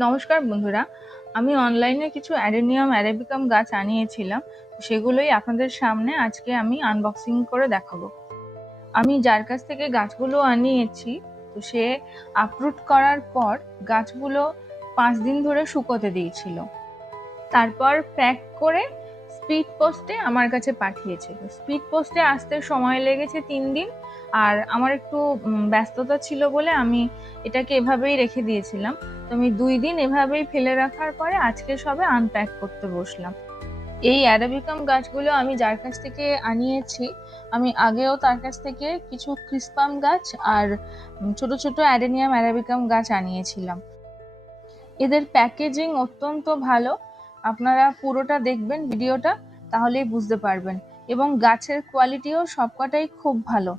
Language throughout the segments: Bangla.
নমস্কার বন্ধুরা, আমি অনলাইনে কিছু অ্যাডেনিয়াম অ্যারাবিকাম গাছ আনিয়েছিলাম। সেগুলোই আপনাদের সামনে আজকে আমি আনবক্সিং করে দেখাবো। আমি যার কাছ থেকে গাছগুলো আনিয়েছি, তো সে আপরুট করার পর গাছগুলো 5 দিন ধরে শুকোতে দিয়েছিল। তারপর প্যাক করে স্পিড পোস্টে আমার কাছে পাঠিয়েছিল। স্পিড পোস্টে আসতে সময় লেগেছে 3 দিন। আর আমার একটু ব্যস্ততা ছিল বলে আমি এটাকে এভাবেই রেখে দিয়েছিলাম। তো আমি 2 দিন এভাবেই ফেলে রাখার পরে আজকে সবে আনপ্যাক করতে বসলাম। এই অ্যারাবিকাম গাছগুলো আমি যার কাছ থেকে আনিয়েছি, আমি আগেও তার কাছ থেকে কিছু ক্রিসপাম গাছ আর ছোট ছোট অ্যাডেনিয়াম অ্যারাবিকাম গাছ আনিয়েছিলাম। এদের প্যাকেজিং অত্যন্ত ভালো। আপনারা পুরোটা দেখবেন ভিডিওটা, তাহলেই বুঝতে পারবেন। এবং গাছের কোয়ালিটিও সবকটাই খুব ভালো।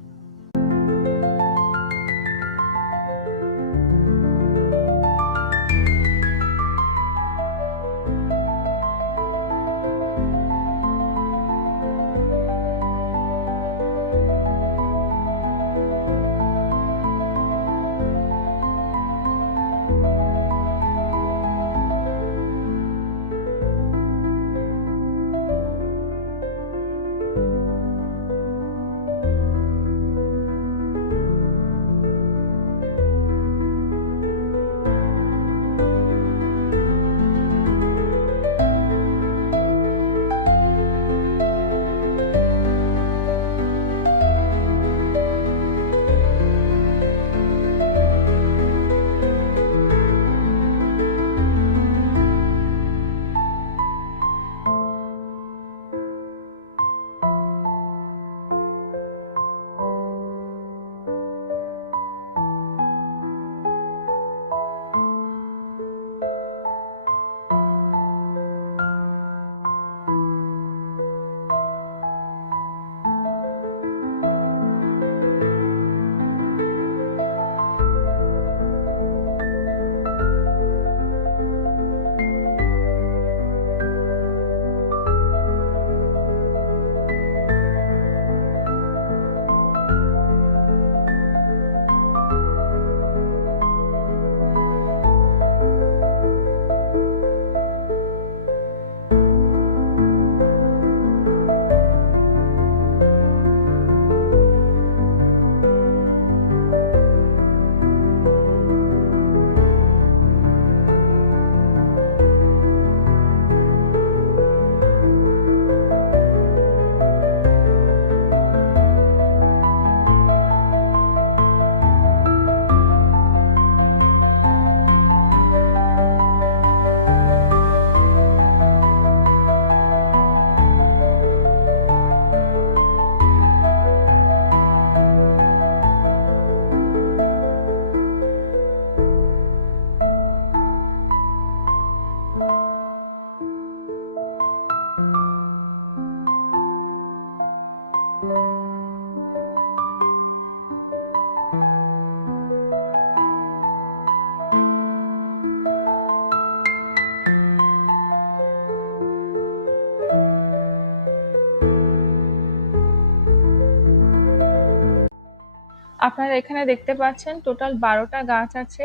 আপনারা এখানে দেখতে পাচ্ছেন টোটাল 12টা গাছ আছে।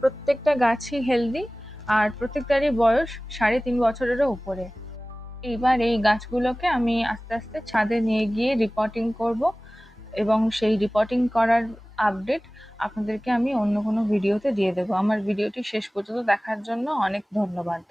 প্রত্যেকটা গাছই হেলদি, আর প্রত্যেকটারই বয়স 3.5 বছরেরও উপরে। এইবার এই গাছগুলোকে আমি আস্তে আস্তে ছাদে নিয়ে গিয়ে রিপোর্টিং করব, এবং সেই রিপোর্টিং করার আপডেট আপনাদেরকে আমি অন্য কোনো ভিডিওতে দিয়ে দেবো। আমার ভিডিওটি শেষ পর্যন্ত দেখার জন্য অনেক ধন্যবাদ।